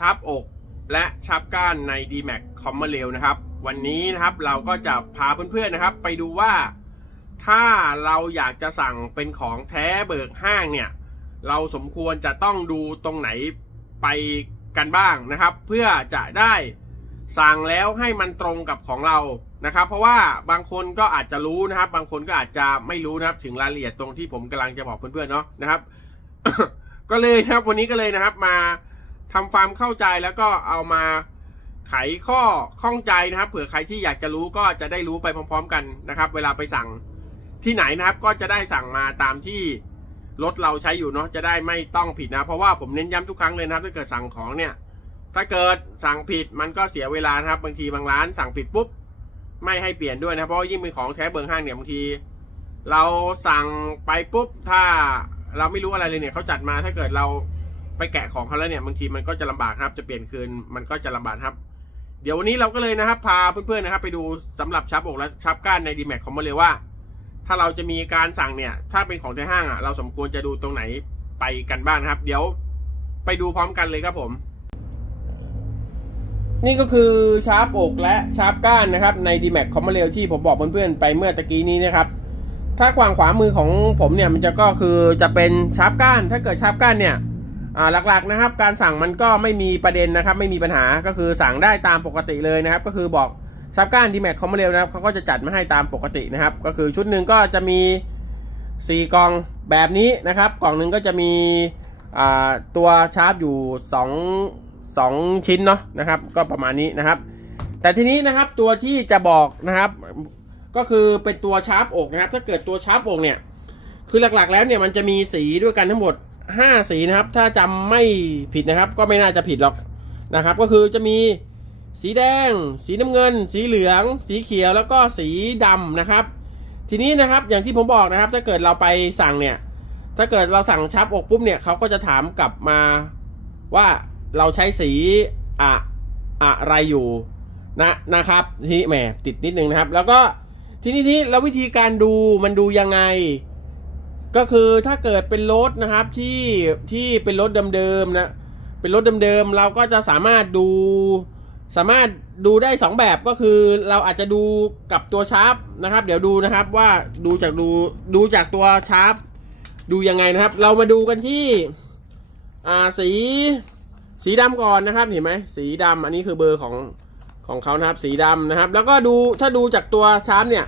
ชับอก และชับก้านใน d m a x c o m m o r a i l นะครับ วันนี้นะครับเราก็จะพาเพื่อนๆนะครับ ไปดูว่าถ้าเราอยากจะสั่งเป็นของแท้เบิกห้างเนี่ย เราสมควรจะต้องดูตรงไหนไปกันบ้างนะครับ เพื่อจะได้สั่งแล้วให้มันตรงกับของเรานะครับ เพราะว่าบางคนก็อาจจะรู้นะครับ บางคนก็อาจจะไม่รู้นะครับ ถึงรายละเอียดตรงที่ผมกำลังจะบอกเพื่อนๆเนาะนะครับ ก็เลยครับวันนี้ก็เลยนะครับมา ทำความเข้าใจแล้วก็เอามาไขข้อข้องใจนะครับ เผื่อใครที่อยากจะรู้ก็จะได้รู้ไปพร้อม ๆ กันนะครับ เวลาไปสั่งที่ไหนนะครับ ก็จะได้สั่งมาตามที่รถเราใช้อยู่เนาะจะได้ไม่ต้องผิดนะ เพราะว่าผมเน้นย้ำทุกครั้งเลยนะครับ ถ้าเกิดสั่งของเนี่ย ถ้าเกิดสั่งผิดมันก็เสียเวลานะครับ บางทีบางร้านสั่งผิดปุ๊บไม่ให้เปลี่ยนด้วยนะเพราะยิ่งเป็นของแท้เบิร์ห้างเนี่ยบางที เราสั่งไปปุ๊บถ้าเราไม่รู้อะไรเลยเนี่ยเขาจัดมาถ้าเกิดเรา ไปแกะของเขาแล้วเนี่ยบางทีมันก็จะลำบากครับ จะเปลี่ยนคืนมันก็จะลำบากครับ เดี๋ยววันนี้เราก็เลยนะครับ พาเพื่อนๆนะครับ ไปดูสำหรับชับอกและชับก้านในดีแม็กของมาเลยว่า ถ้าเราจะมีการสั่งเนี่ย ถ้าเป็นของในห้างอะเราสมควรจะดูตรงไหนไปกันบ้างนะครับ เดี๋ยวไปดูพร้อมกันเลยครับผม นี่ก็คือชาร์ปอกและชาร์ปก้านนะครับ ใน d m a x c o m m o r a i l ที่ผมบอกเพื่อนๆไปเมื่อตะกี้นี้นะครับ ถ้าขวางขวามือของผมเนี่ยมันจะก็คือจะเป็นชาร์ปก้าน ถ้าเกิดชาร์ปก้านเนี่ย อ่าหลักๆนะครับ การสั่งมันก็ไม่มีประเด็นนะครับ ไม่มีปัญหาก็คือสั่งได้ตามปกติเลยนะครับ ก็คือบอกชาร์ปก้าน d m a x c o m m o r a i l นะครับเขาก็จะจัดมาให้ตามปกตินะครับ ก็คือชุดหนึ่งก็จะมี 4 กล่องแบบนี้นะครับ กล่องหนึ่งก็จะมีอ่าตัวชาร์ปอยู่ 2 2 ชิ้นเนาะนะครับ ก็ประมาณนี้นะครับ แต่ทีนี้นะครับตัวที่จะบอกนะครับก็คือเป็นตัวชาร์ปอกนะครับ ถ้าเกิดตัวชาร์ปอกเนี่ย คือหลักๆแล้วเนี่ยมันจะมีสีด้วยกันทั้งหมด 5สีนะครับ ถ้าจำไม่ผิดนะครับ ก็ไม่น่าจะผิดหรอกนะครับ ก็คือจะมีสีแดง สีน้ำเงิน สีเหลือง สีเขียวแล้วก็สีดำนะครับ ทีนี้นะครับอย่างที่ผมบอกนะครับ ถ้าเกิดเราไปสั่งเนี่ย ถ้าเกิดเราสั่งชับอกปุ๊บเนี่ยเขาก็จะถามกลับมาว่าเราใช้สีอะอะไรอยู่นะนะครับทีนี้แหมติดนิดนึงนะครับ แล้วก็ทีนี้ที่แล้ววิธีการดูมันดูยังไง ก็คือถ้าเกิดเป็นรถนะครับที่ที่เป็นรถเดิมๆนะ เป็นรถเดิมๆเราก็จะสามารถดู สามารถดูได้ 2 แบบก็คือเราอาจจะดูกับตัวชาร์ปนะครับ เดี๋ยวดูนะครับว่าดูจากดูดูจากตัวชาร์ปดูยังไงนะครับ เรามาดูกันที่อ่าสีสีดำก่อนนะครับเห็นไหมสีดำอันนี้คือเบอร์ของของเขานะครับ สีดำนะครับ แล้วก็ดูถ้าดูจากตัวชาร์ปเนี่ย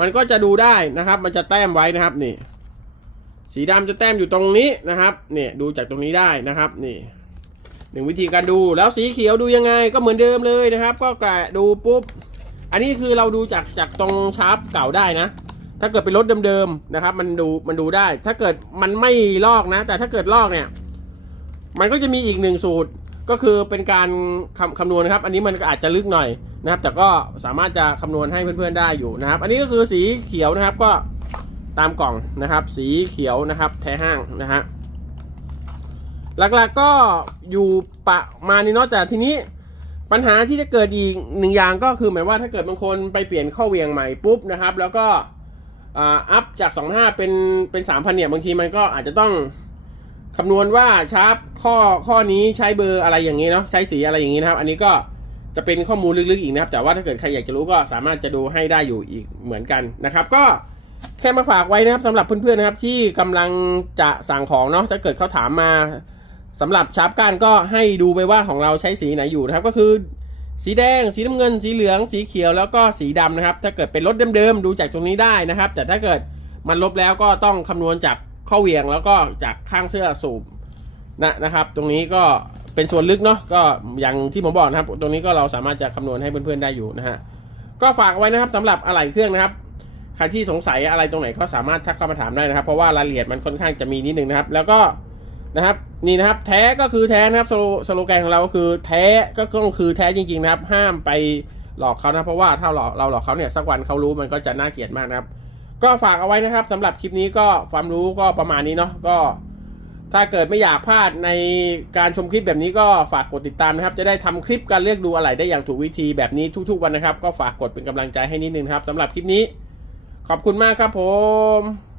มันก็จะดูได้นะครับ มันจะแต้มไว้นะครับนี่ สีดำจะแต้มอยู่ตรงนี้นะครับเนี่ยดูจากตรงนี้ได้นะครับนี่หนึ่งวิธีการดูแล้วสีเขียวดูยังไงก็เหมือนเดิมเลยนะครับ ก็แกะดูปุ๊บ อันนี้คือเราดูจากจากตรงชาร์ปเก่าได้นะ ถ้าเกิดเป็นรถเดิมๆนะครับ มันดูมันดูได้ ถ้าเกิดมันไม่ลอกนะ แต่ถ้าเกิดลอกเนี่ย มันก็จะมีอีกหนึ่งสูตรก็คือเป็นการคำคำนวณครับ อันนี้มันอาจจะลึกหน่อยนะครับ แต่ก็สามารถจะคำนวณให้เพื่อนๆได้อยู่นะครับ อันนี้ก็คือสีเขียวนะครับก็ ตามกล่องนะครับ สีเขียวนะครับแท้ห้างนะฮะหลักๆก็อยู่ประมาณนี้เนาะแต่ทีนี้ปัญหาที่จะเกิดอีกหนึ่งอย่างก็คือหมายว่าถ้าเกิดบางคนไปเปลี่ยนข้อเวียงใหม่ปุ๊บนะครับ แล้วก็อัพจาก 2.5 เป็นเป็น3,000เนี่ยบางทีมันก็อาจจะต้องคำนวณว่าชาร์ปข้อข้อนี้ใช้เบอร์อะไรอย่างนี้เนาะใช้สีอะไรอย่างนี้นะครับ อันนี้ก็จะเป็นข้อมูลลึกๆอีกนะครับ แต่ว่าถ้าเกิดใครอยากจะรู้ก็สามารถจะดูให้ได้อยู่อีกเหมือนกันนะครับ ก็ แค่มาฝากไว้นะครับสำหรับเพื่อนๆนะครับ ที่กำลังจะสั่งของเนาะถ้าเกิดเขาถามมาสำหรับชาร์ปก้านก็ให้ดูไปว่าของเราใช้สีไหนอยู่นะครับ ก็คือสีแดง สีน้ำเงิน สีเหลือง สีเขียวแล้วก็สีดำนะครับ ถ้าเกิดเป็นรถเดิมๆดูจากตรงนี้ได้นะครับ แต่ถ้าเกิดมันลบแล้วก็ต้องคำนวณจากข้อเหวียงแล้วก็จากข้างเสื้อสูบนะนะครับ ตรงนี้ก็เป็นส่วนลึกเนาะก็อย่างที่ผมบอกนะครับ ตรงนี้ก็เราสามารถจะคำนวณให้เพื่อนๆได้อยู่นะฮะก็ฝากไว้นะครับสำหรับอะไหล่เครื่องนะครับ ใครที่สงสัยอะไรตรงไหนก็สามารถทักเข้ามาถามได้นะครับ เพราะว่ารายละเอียดมันค่อนข้างจะมีนิดนึงนะครับ แล้วก็นะครับนี่นะครับแท้ก็คือแท้นะครับสโลสโลแกนของเราก็คือแท้ก็ต้องคือแท้จริงๆนะครับ ห้ามไปหลอกเขานะเพราะว่าถ้าหลอกเราหลอกเขาเนี่ยสักวันเขารู้มันก็จะน่าเกลียดมากนะครับ ก็ฝากเอาไว้นะครับสำหรับคลิปนี้ก็ความรู้ก็ประมาณนี้เนาะก็ ถ้าเกิดไม่อยากพลาดในการชมคลิปแบบนี้ก็ฝากกดติดตามนะครับ จะได้ทำคลิปการเลือกดูอะไรได้อย่างถูกวิธีแบบนี้ทุก ๆ วันนะครับ ก็ฝากกดเป็นกำลังใจให้นิดนึงครับสำหรับคลิปนี้ ขอบคุณมากครับผม